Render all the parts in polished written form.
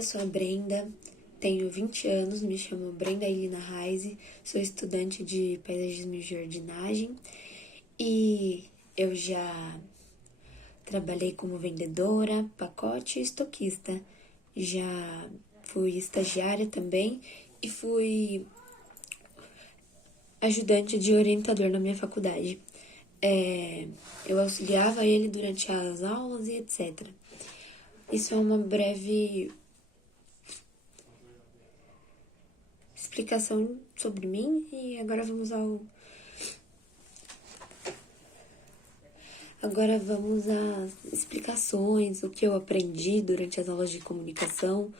eu sou a Brenda, tenho 20 anos, me chamo Brenda Ilina Reise, sou estudante de paisagismo e jardinagem e eu já trabalhei como vendedora, pacote e estoquista. Já fui estagiária também e fui ajudante de orientador na minha faculdade. Eu auxiliava ele durante as aulas e etc. Isso é uma breve explicação sobre mim e agora vamos às explicações, o que eu aprendi durante as aulas de comunicação,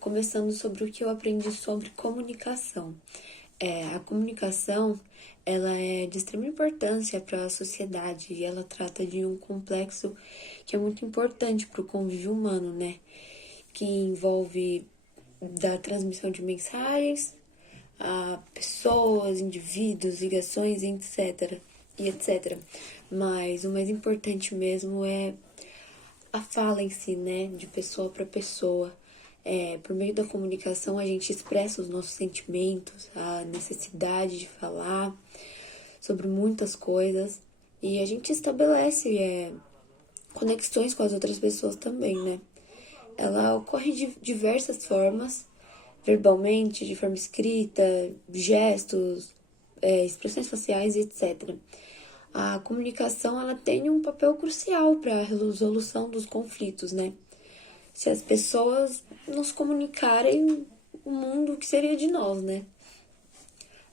começando sobre o que eu aprendi sobre comunicação. A comunicação, ela é de extrema importância para a sociedade e ela trata de um complexo que é muito importante para o convívio humano, né? Que envolve da transmissão de mensagens a pessoas, indivíduos, ligações, etc. Mas o mais importante mesmo é a fala em si, né? De pessoa para pessoa. Por meio da comunicação, a gente expressa os nossos sentimentos, a necessidade de falar sobre muitas coisas e a gente estabelece conexões com as outras pessoas também, né? Ela ocorre de diversas formas, verbalmente, de forma escrita, gestos, expressões faciais, etc. A comunicação, ela tem um papel crucial para a resolução dos conflitos, né? Se as pessoas não se comunicarem, o mundo que seria de nós, né?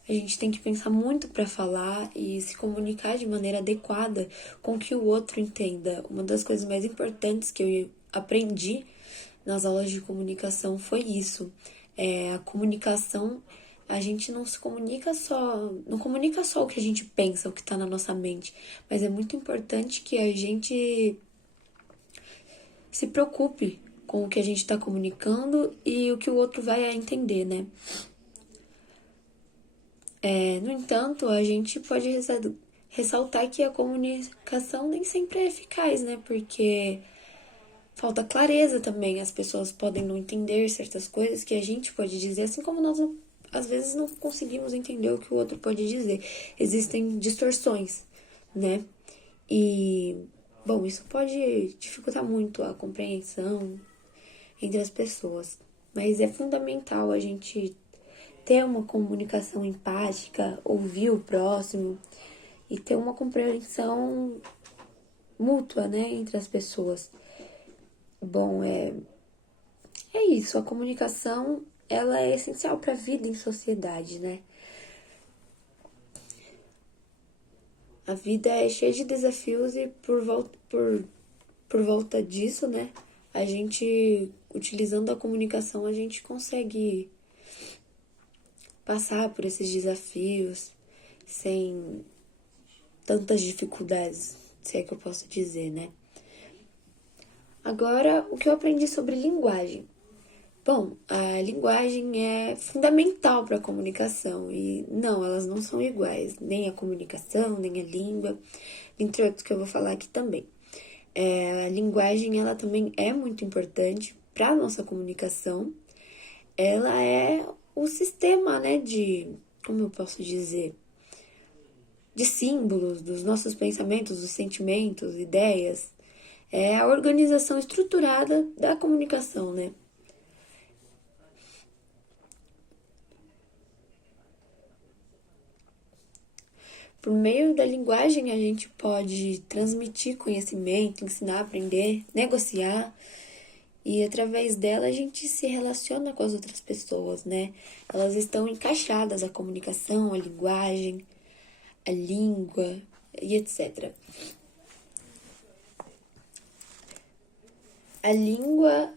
A gente tem que pensar muito para falar e se comunicar de maneira adequada com que o outro entenda. Uma das coisas mais importantes que eu aprendi nas aulas de comunicação foi isso. A comunicação, a gente não comunica só o que a gente pensa, o que está na nossa mente, mas é muito importante que a gente se preocupe com o que a gente está comunicando e o que o outro vai entender, né? No entanto, a gente pode ressaltar que a comunicação nem sempre é eficaz, né? Porque falta clareza também. As pessoas podem não entender certas coisas que a gente pode dizer, assim como nós, às vezes, não conseguimos entender o que o outro pode dizer. Existem distorções, né? E, bom, isso pode dificultar muito a compreensão entre as pessoas. Mas é fundamental a gente ter uma comunicação empática, ouvir o próximo e ter uma compreensão mútua, né, entre as pessoas. Bom, é isso. A comunicação, ela é essencial para a vida em sociedade, né? A vida é cheia de desafios e por volta disso, né, a gente, utilizando a comunicação, a gente consegue passar por esses desafios sem tantas dificuldades, se é que eu posso dizer, né? Agora, o que eu aprendi sobre linguagem? Bom, a linguagem é fundamental para a comunicação e não, elas não são iguais, nem a comunicação, nem a língua, entre outros que eu vou falar aqui também. A linguagem, ela também é muito importante para a nossa comunicação. Ela é o sistema, né, como eu posso dizer, de símbolos, dos nossos pensamentos, dos sentimentos, ideias. É a organização estruturada da comunicação, né? Por meio da linguagem, a gente pode transmitir conhecimento, ensinar, aprender, negociar. E através dela a gente se relaciona com as outras pessoas, né? Elas estão encaixadas, a comunicação, a linguagem, a língua e etc. A língua,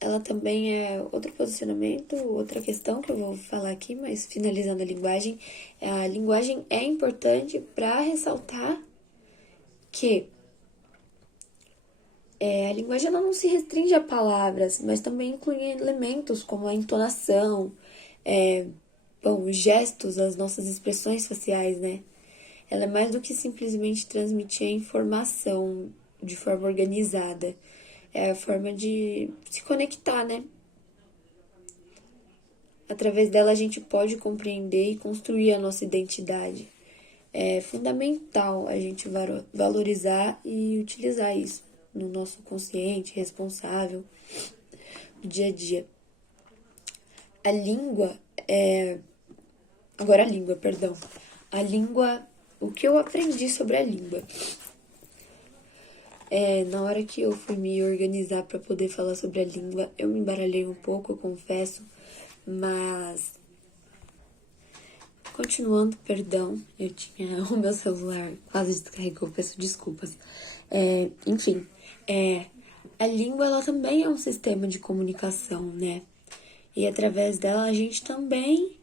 ela também é outro posicionamento, outra questão que eu vou falar aqui, mas finalizando a linguagem é importante para ressaltar que a linguagem ela não se restringe a palavras, mas também inclui elementos como a entonação, os gestos, as nossas expressões faciais, né? Ela é mais do que simplesmente transmitir a informação de forma organizada. É a forma de se conectar, né? Através dela a gente pode compreender e construir a nossa identidade. É fundamental a gente valorizar e utilizar isso no nosso consciente, responsável, no dia a dia. A língua é... Agora a língua, perdão. A língua... O que eu aprendi sobre a língua? Na hora que eu fui me organizar para poder falar sobre a língua, eu me embaralhei um pouco, eu confesso, mas... Continuando, perdão, eu tinha o meu celular quase descarregou, peço desculpas. Enfim, a língua ela também é um sistema de comunicação, né? E através dela a gente também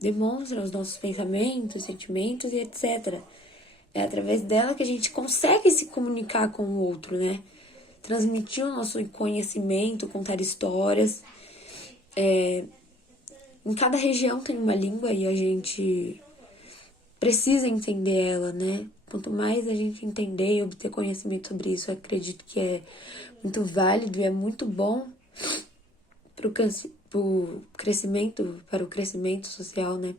demonstra os nossos pensamentos, sentimentos e etc. É através dela que a gente consegue se comunicar com o outro, né? Transmitir o nosso conhecimento, contar histórias. Em cada região tem uma língua e a gente precisa entender ela, né? Quanto mais a gente entender e obter conhecimento sobre isso, eu acredito que é muito válido e é muito bom para o crescimento social, né?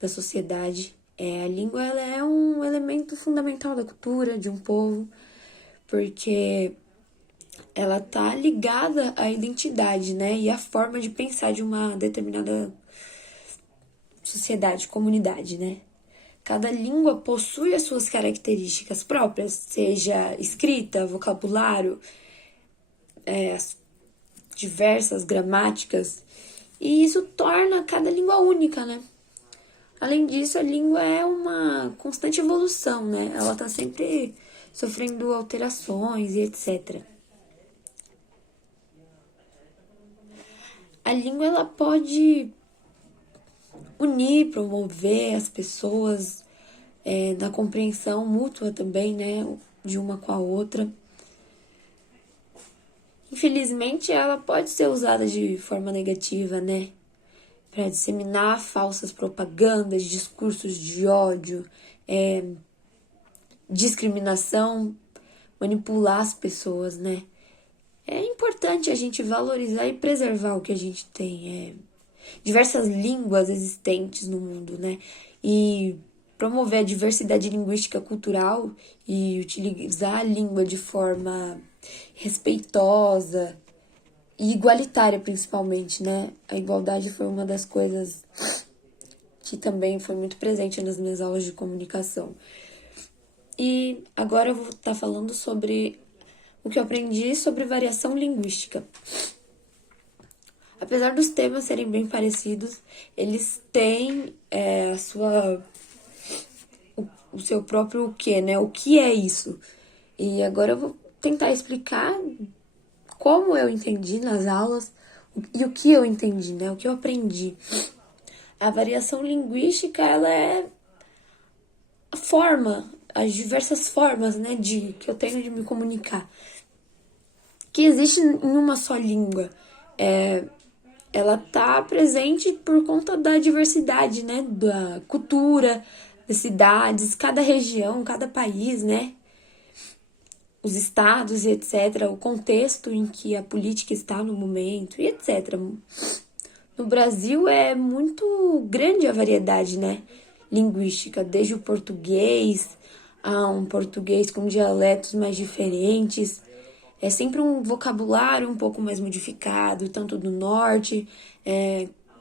Da sociedade. A língua ela é um elemento fundamental da cultura de um povo, porque ela tá ligada à identidade, né? E à forma de pensar de uma determinada sociedade, comunidade, né? Cada língua possui as suas características próprias, seja escrita, vocabulário, as diversas gramáticas, e isso torna cada língua única, né? Além disso, a língua é uma constante evolução, né? Ela tá sempre sofrendo alterações e etc. A língua ela pode unir, promover as pessoas na compreensão mútua também, né, de uma com a outra. Infelizmente, ela pode ser usada de forma negativa, né, para disseminar falsas propagandas, discursos de ódio, discriminação, manipular as pessoas, né. É importante a gente valorizar e preservar o que a gente tem. Diversas línguas existentes no mundo, né? E promover a diversidade linguística cultural e utilizar a língua de forma respeitosa e igualitária, principalmente, né? A igualdade foi uma das coisas que também foi muito presente nas minhas aulas de comunicação. E agora eu vou estar falando sobre o que eu aprendi sobre variação linguística. Apesar dos temas serem bem parecidos, eles têm o seu próprio o quê, né? O que é isso? E agora eu vou tentar explicar como eu entendi nas aulas e o que eu entendi, né? O que eu aprendi. A variação linguística, ela é a forma, as diversas formas, né, que eu tenho de me comunicar. Que existe em uma só língua. Ela tá presente por conta da diversidade, né, da cultura, das cidades, cada região, cada país, né, os estados e etc., o contexto em que a política está no momento e etc. No Brasil é muito grande a variedade, né, linguística, desde o português a um português com dialetos mais diferentes. É sempre um vocabulário um pouco mais modificado, tanto do norte,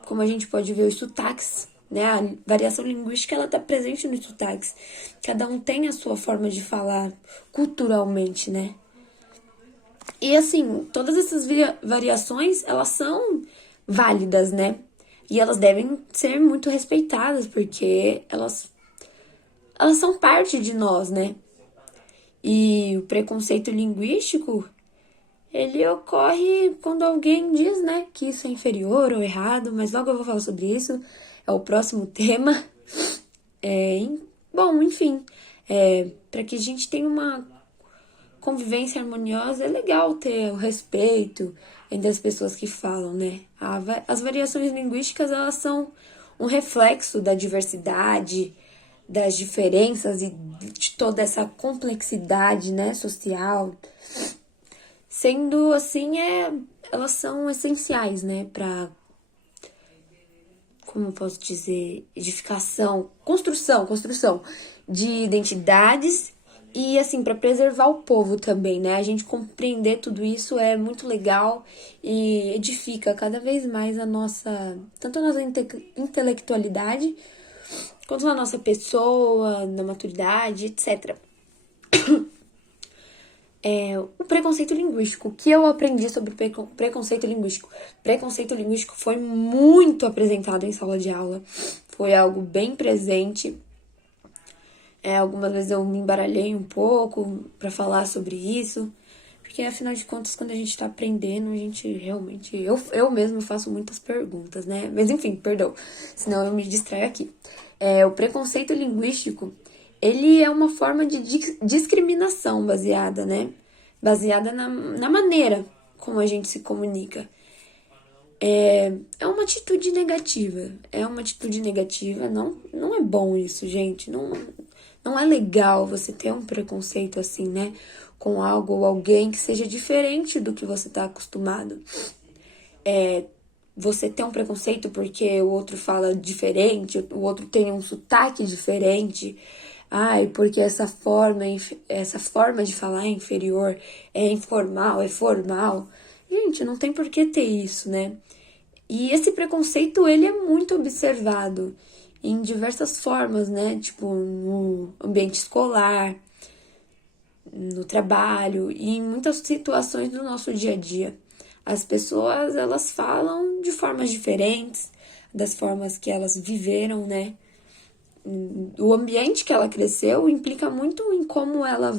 como a gente pode ver os sotaques, né? A variação linguística ela está presente nos sotaques. Cada um tem a sua forma de falar culturalmente, né? E assim, todas essas variações, elas são válidas, né? E elas devem ser muito respeitadas, porque elas são parte de nós, né? E o preconceito linguístico, ele ocorre quando alguém diz, né, que isso é inferior ou errado, mas logo eu vou falar sobre isso, é o próximo tema. Bom, enfim, para que a gente tenha uma convivência harmoniosa, é legal ter o respeito entre as pessoas que falam, né? As variações linguísticas, elas são um reflexo da diversidade, das diferenças e de toda essa complexidade, né, social. sendo assim, elas são essenciais, né, para, como eu posso dizer, edificação, construção de identidades e, assim, para preservar o povo também, né? A gente compreender tudo isso é muito legal e edifica cada vez mais tanto a nossa intelectualidade, quanto na nossa pessoa, na maturidade, etc. O preconceito linguístico. O que eu aprendi sobre preconceito linguístico? Preconceito linguístico foi muito apresentado em sala de aula. Foi algo bem presente. Algumas vezes eu me embaralhei um pouco para falar sobre isso. Porque, afinal de contas, quando a gente tá aprendendo, a gente realmente... Eu mesmo faço muitas perguntas, né? Mas, enfim, perdão. Senão eu me distraio aqui. O preconceito linguístico, ele é uma forma de discriminação baseada, né? Baseada na maneira como a gente se comunica. É uma atitude negativa. É uma atitude negativa. Não é bom isso, gente. Não é legal você ter um preconceito assim, né? Com algo ou alguém que seja diferente do que você tá acostumado. Você ter um preconceito porque o outro fala diferente, o outro tem um sotaque diferente. Ai, porque essa forma de falar é inferior, é informal, é formal. Gente, não tem por que ter isso, né? E esse preconceito, ele é muito observado em diversas formas, né? Tipo, no ambiente escolar, no trabalho e em muitas situações do nosso dia a dia. As pessoas, elas falam de formas diferentes, das formas que elas viveram, né? O ambiente que ela cresceu implica muito em como ela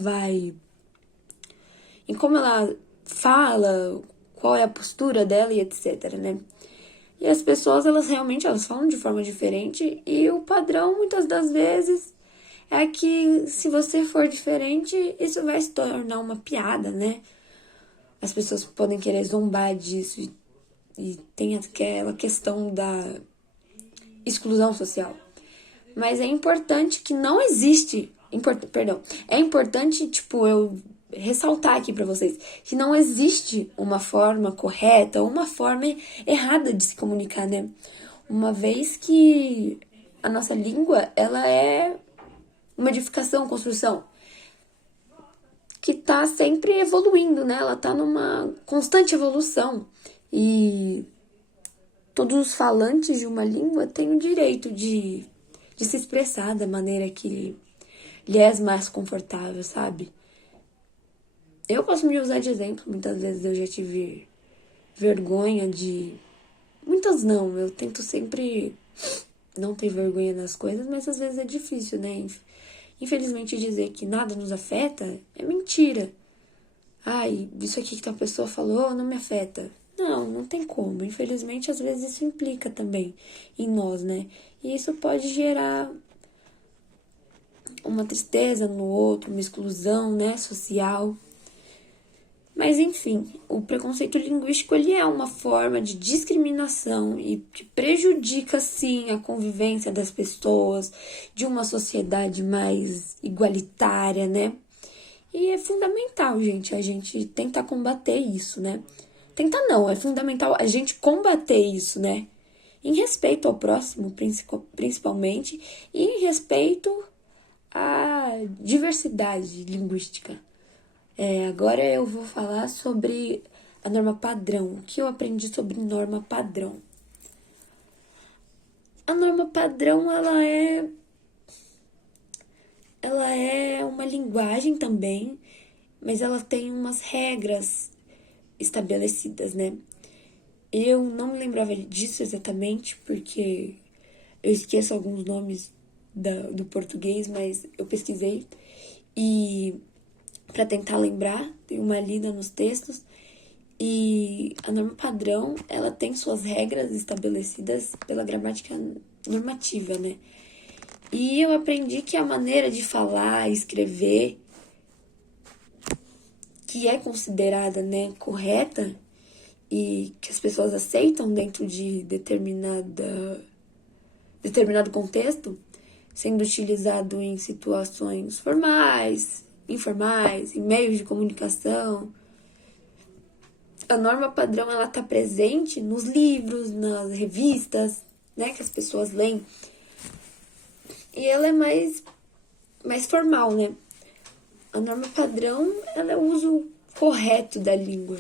em como ela fala, qual é a postura dela e etc, né? E as pessoas, elas falam de forma diferente e o padrão, muitas das vezes, é que se você for diferente, isso vai se tornar uma piada, né? As pessoas podem querer zombar disso e tem aquela questão da exclusão social. Mas é importante que não existe... É importante, tipo, eu ressaltar aqui pra vocês que não existe uma forma correta ou uma forma errada de se comunicar, né? Uma vez que a nossa língua, ela é uma edificação, construção que tá sempre evoluindo, né? Ela tá numa constante evolução. E todos os falantes de uma língua têm o direito de se expressar da maneira que lhe é mais confortável, sabe? Eu posso me usar de exemplo. Muitas vezes eu já tive vergonha de... Muitas não, eu tento sempre não ter vergonha das coisas, mas às vezes é difícil, né? Infelizmente dizer que nada nos afeta é mentira. Ai, isso aqui que a pessoa falou não me afeta. Não tem como. Infelizmente, às vezes isso implica também em nós, né? E isso pode gerar uma tristeza no outro, uma exclusão, né, social. Mas, enfim, o preconceito linguístico, ele é uma forma de discriminação e que prejudica, sim, a convivência das pessoas, de uma sociedade mais igualitária, né? E é fundamental, gente, a gente tentar combater isso, né? Tentar não, é fundamental a gente combater isso, né? Em respeito ao próximo, principalmente, e em respeito à diversidade linguística. Agora eu vou falar sobre a norma padrão. O que eu aprendi sobre norma padrão? A norma padrão, ela é uma linguagem também, mas ela tem umas regras estabelecidas, né? Eu não me lembrava disso exatamente, porque eu esqueço alguns nomes do português, mas eu pesquisei e para tentar lembrar, dei uma lida nos textos. E a norma padrão, ela tem suas regras estabelecidas pela gramática normativa, né? E eu aprendi que a maneira de falar, escrever, que é considerada, né, correta e que as pessoas aceitam dentro de determinado contexto, sendo utilizado em situações formais, informais, em meios de comunicação, A norma padrão, ela tá presente nos livros, nas revistas, né, que as pessoas leem. E ela é mais formal, né? A norma padrão, ela é o uso correto da língua.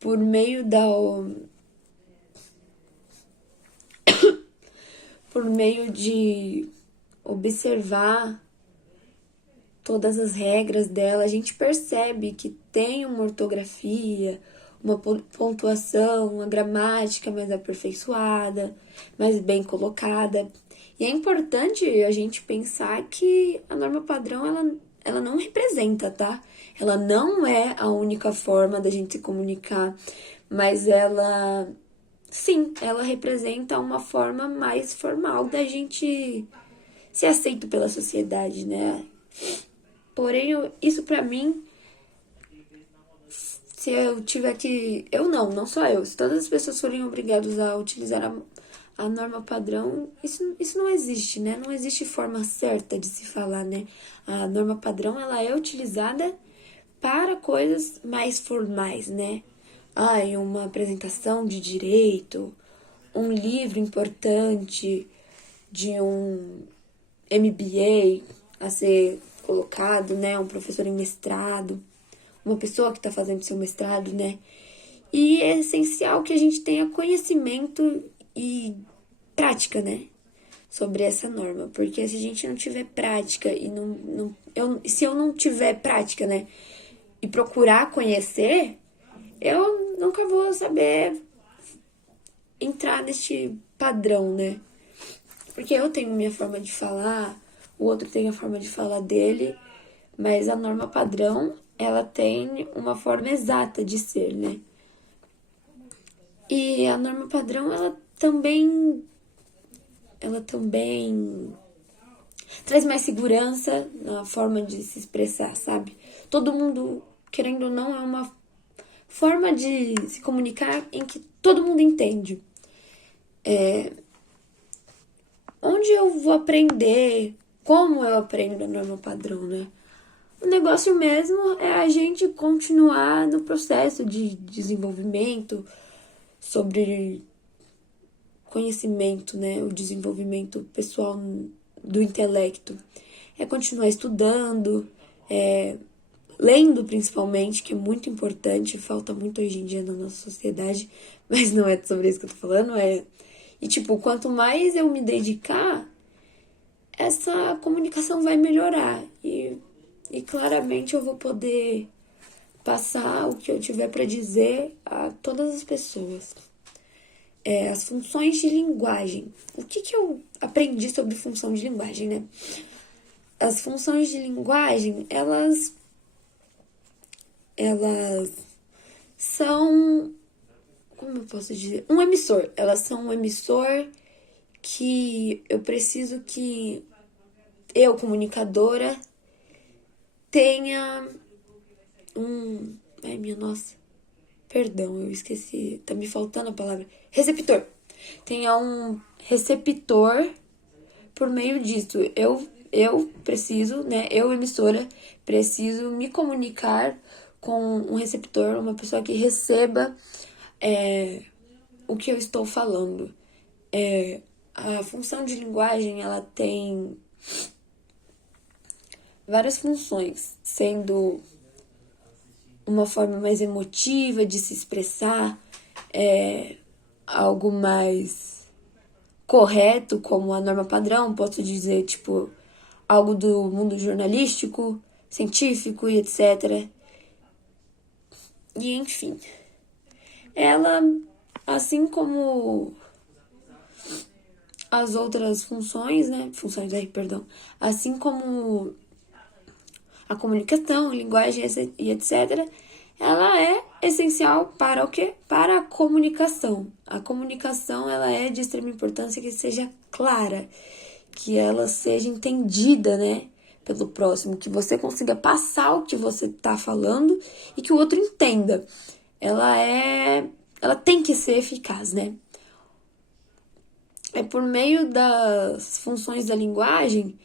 Por meio por meio de observar todas as regras dela, a gente percebe que tem uma ortografia, uma pontuação, uma gramática mais aperfeiçoada, mais bem colocada. E é importante a gente pensar que a norma padrão, ela não representa, tá? Ela não é a única forma da gente se comunicar, mas ela, sim, ela representa uma forma mais formal da gente ser aceito pela sociedade, né? Porém, isso pra mim, se eu tiver que. Eu não só eu. Se todas as pessoas forem obrigadas a utilizar a norma padrão, isso não existe, né? Não existe forma certa de se falar, né? A norma padrão, ela é utilizada para coisas mais formais, né? Em uma apresentação de direito, um livro importante de um MBA a ser colocado, né? Um professor em mestrado, uma pessoa que está fazendo seu mestrado, né? E é essencial que a gente tenha conhecimento e prática, né? Sobre essa norma. Porque se a gente não tiver prática e se eu não tiver prática, né? E procurar conhecer, eu nunca vou saber entrar neste padrão, né? Porque eu tenho minha forma de falar, o outro tem a forma de falar dele, mas a norma padrão, ela tem uma forma exata de ser, né? E a norma padrão, ela também traz mais segurança na forma de se expressar, sabe? Todo mundo, querendo ou não, é uma forma de se comunicar em que todo mundo entende. Onde eu vou aprender? Como eu aprendo a norma padrão, né? O negócio mesmo é a gente continuar no processo de desenvolvimento sobre conhecimento, né? O desenvolvimento pessoal do intelecto. É continuar estudando, lendo principalmente, que é muito importante, falta muito hoje em dia na nossa sociedade, mas não é sobre isso que eu tô falando, E, tipo, quanto mais eu me dedicar, essa comunicação vai melhorar. E claramente eu vou poder passar o que eu tiver para dizer a todas as pessoas. As funções de linguagem. O que eu aprendi sobre função de linguagem, né? As funções de linguagem, elas são, como eu posso dizer? Um emissor. Elas são um emissor que eu preciso que eu, comunicadora, tenha Ai, minha nossa. Perdão, eu esqueci. Tá me faltando a palavra. Receptor. Tenha um receptor por meio disso. Eu preciso, né? Eu, emissora, preciso me comunicar com um receptor, uma pessoa que receba o que eu estou falando. A função de linguagem, ela tem várias funções, sendo uma forma mais emotiva de se expressar, algo mais correto, como a norma padrão, posso dizer, tipo, algo do mundo jornalístico, científico e etc. E enfim, ela, assim como as outras funções, né? Funções aí, perdão. Assim como a comunicação, a linguagem e etc., ela é essencial para o quê? Para a comunicação. A comunicação, ela é de extrema importância que seja clara, que ela seja entendida, né, pelo próximo, que você consiga passar o que você está falando e que o outro entenda. Ela tem que ser eficaz, né? É por meio das funções da linguagem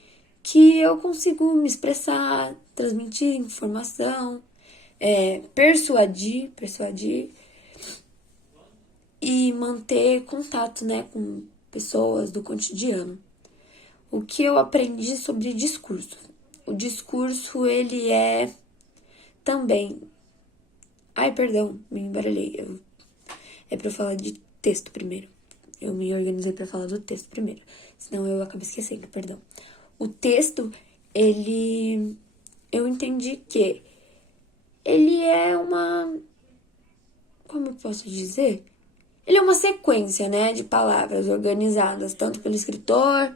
que eu consigo me expressar, transmitir informação, persuadir e manter contato, né, com pessoas do cotidiano. O que eu aprendi sobre discurso? O discurso, ele é também... Ai, perdão, me embaralhei. É pra eu falar de texto primeiro. Eu me organizei pra falar do texto primeiro. Senão eu acabo esquecendo, perdão. O texto, ele... Eu entendi que ele é uma... Como eu posso dizer? Ele é uma sequência, né, de palavras organizadas tanto pelo escritor...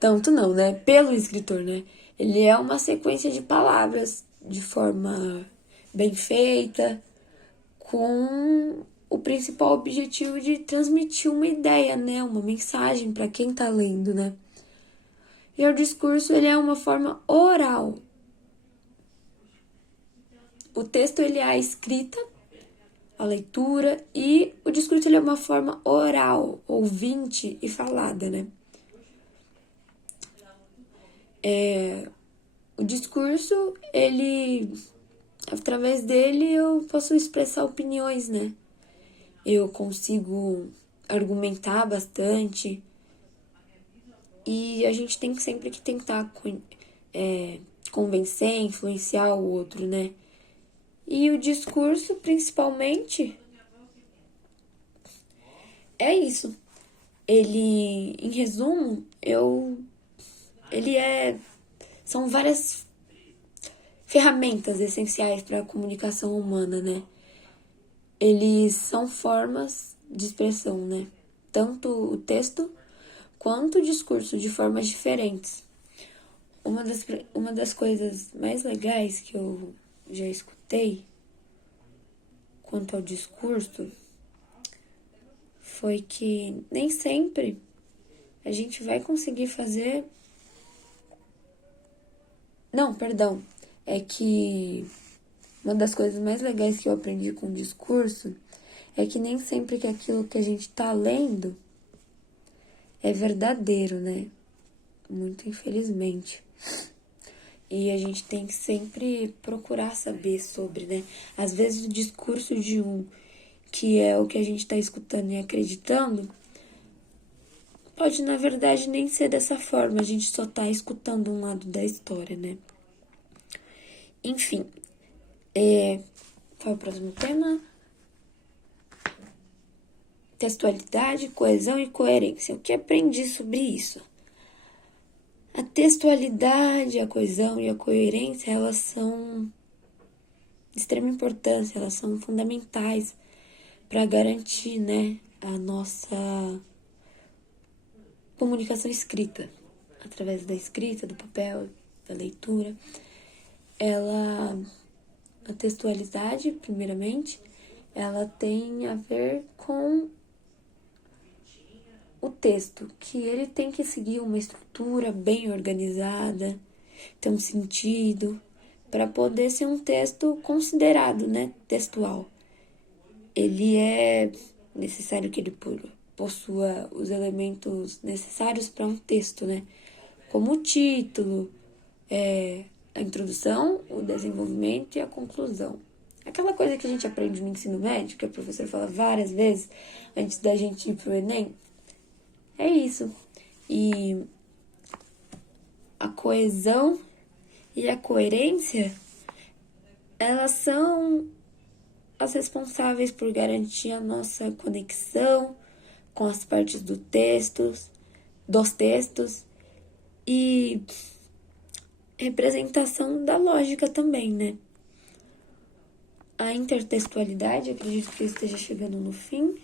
Tanto não, né? Pelo escritor, né? Ele é uma sequência de palavras de forma bem feita, com o principal objetivo de transmitir uma ideia, né? Uma mensagem para quem tá lendo, né? E o discurso, ele é uma forma oral. O texto, ele é a escrita, a leitura, e o discurso, ele é uma forma oral, ouvinte e falada, né? O discurso, ele... Através dele, eu posso expressar opiniões, né? Eu consigo argumentar bastante. E a gente tem sempre que tentar convencer, influenciar o outro, né? E o discurso, principalmente, é isso. Ele, em resumo, são várias ferramentas essenciais para a comunicação humana, né? Eles são formas de expressão, né? Tanto o texto quanto o discurso, de formas diferentes. Uma das coisas mais legais que eu já escutei quanto ao discurso foi que nem sempre a gente vai conseguir fazer... Não, perdão. É que uma das coisas mais legais que eu aprendi com o discurso é que nem sempre que aquilo que a gente tá lendo é verdadeiro, né? Muito infelizmente. E a gente tem que sempre procurar saber sobre, né? Às vezes o discurso de um, que é o que a gente tá escutando e acreditando, pode, na verdade, nem ser dessa forma. A gente só tá escutando um lado da história, né? Enfim. Qual é o próximo tema? Textualidade, coesão e coerência. O que aprendi sobre isso? A textualidade, a coesão e a coerência, elas são de extrema importância, elas são fundamentais para garantir, né, a nossa comunicação escrita, através da escrita, do papel, da leitura. A textualidade, primeiramente, ela tem a ver com o texto, que ele tem que seguir uma estrutura bem organizada, ter um sentido, para poder ser um texto considerado, né, textual. Ele é necessário que ele possua os elementos necessários para um texto, né, como o título, a introdução, o desenvolvimento e a conclusão. Aquela coisa que a gente aprende no ensino médio, que o professor fala várias vezes antes da gente ir pro Enem. É isso. E a coesão e a coerência, elas são as responsáveis por garantir a nossa conexão com as partes dos textos e representação da lógica também, né? A intertextualidade, acredito que eu esteja chegando no fim.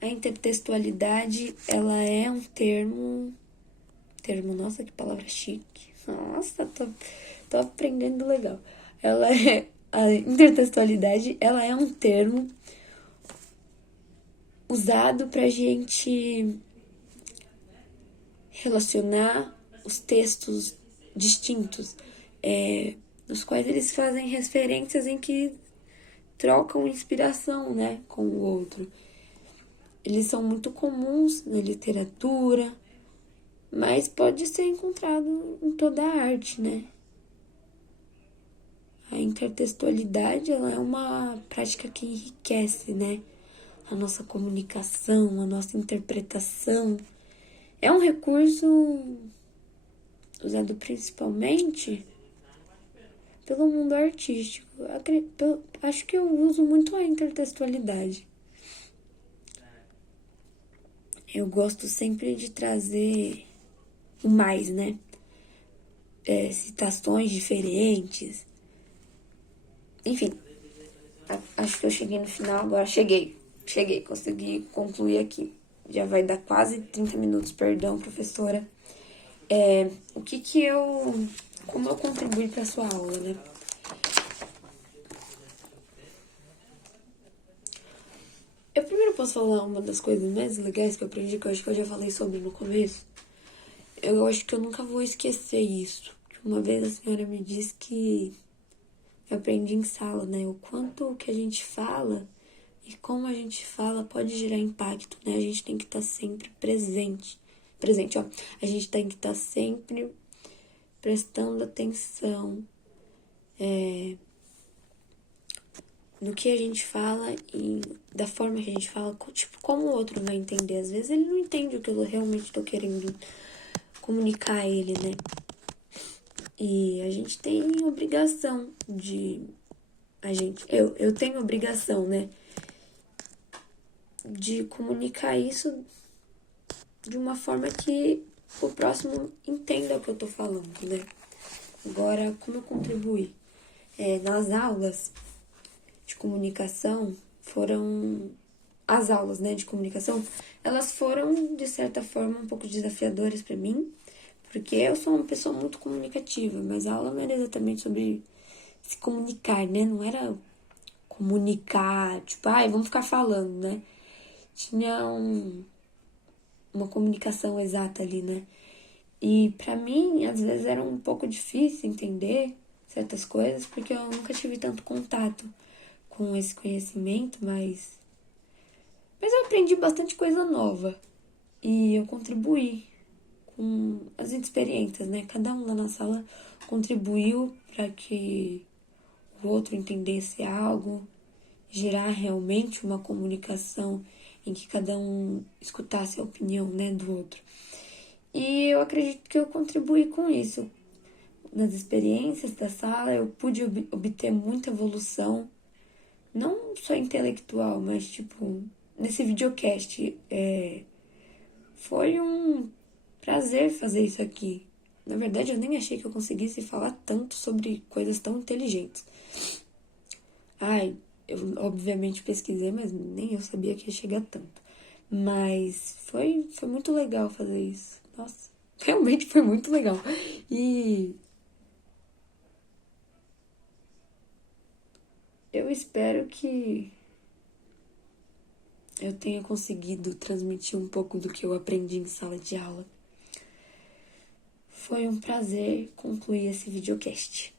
A intertextualidade, ela é um termo, nossa, que palavra chique. Nossa, tô aprendendo legal. A intertextualidade, ela é um termo usado pra gente relacionar os textos distintos, nos quais eles fazem referências em que trocam inspiração, né, com o outro. Eles são muito comuns na literatura, mas pode ser encontrado em toda a arte, né? A intertextualidade, ela é uma prática que enriquece, né? A nossa comunicação, a nossa interpretação. É um recurso usado principalmente pelo mundo artístico. Acho que eu uso muito a intertextualidade. Eu gosto sempre de trazer o mais, né? Citações diferentes. Enfim, acho que eu cheguei no final agora. Cheguei, consegui concluir aqui. Já vai dar quase 30 minutos, perdão, professora. Como eu contribuí para sua aula, né? Eu primeiro posso falar uma das coisas mais legais que eu aprendi, que eu acho que eu já falei sobre no começo. Eu acho que eu nunca vou esquecer isso. Uma vez a senhora me disse que eu aprendi em sala, né? O quanto que a gente fala e como a gente fala pode gerar impacto, né? A gente tem que estar sempre presente. Presente, ó. A gente tem que estar sempre prestando atenção no que a gente fala e da forma que a gente fala, tipo, como o outro vai entender. Às vezes ele não entende o que eu realmente tô querendo comunicar a ele, né? E a gente tem obrigação de... Eu tenho obrigação, né? De comunicar isso de uma forma que o próximo entenda o que eu tô falando, né? Agora, como eu contribuí? Nas aulas de comunicação as aulas, né, de comunicação, elas foram, de certa forma, um pouco desafiadoras para mim, porque eu sou uma pessoa muito comunicativa, mas a aula não era exatamente sobre se comunicar, né? Não era comunicar, tipo, vamos ficar falando, né? Tinha uma comunicação exata ali, né? E pra mim, às vezes era um pouco difícil entender certas coisas, porque eu nunca tive tanto contato com esse conhecimento, mas eu aprendi bastante coisa nova. E eu contribuí com as experiências, né? Cada um lá na sala contribuiu para que o outro entendesse algo, gerar realmente uma comunicação em que cada um escutasse a opinião, né, do outro. E eu acredito que eu contribuí com isso. Nas experiências da sala, eu pude obter muita evolução, não só intelectual, mas, tipo, nesse videocast. Foi um prazer fazer isso aqui. Na verdade, eu nem achei que eu conseguisse falar tanto sobre coisas tão inteligentes. Eu obviamente pesquisei, mas nem eu sabia que ia chegar tanto. Mas foi muito legal fazer isso. Nossa, realmente foi muito legal. E eu espero que eu tenha conseguido transmitir um pouco do que eu aprendi em sala de aula. Foi um prazer concluir esse videocast.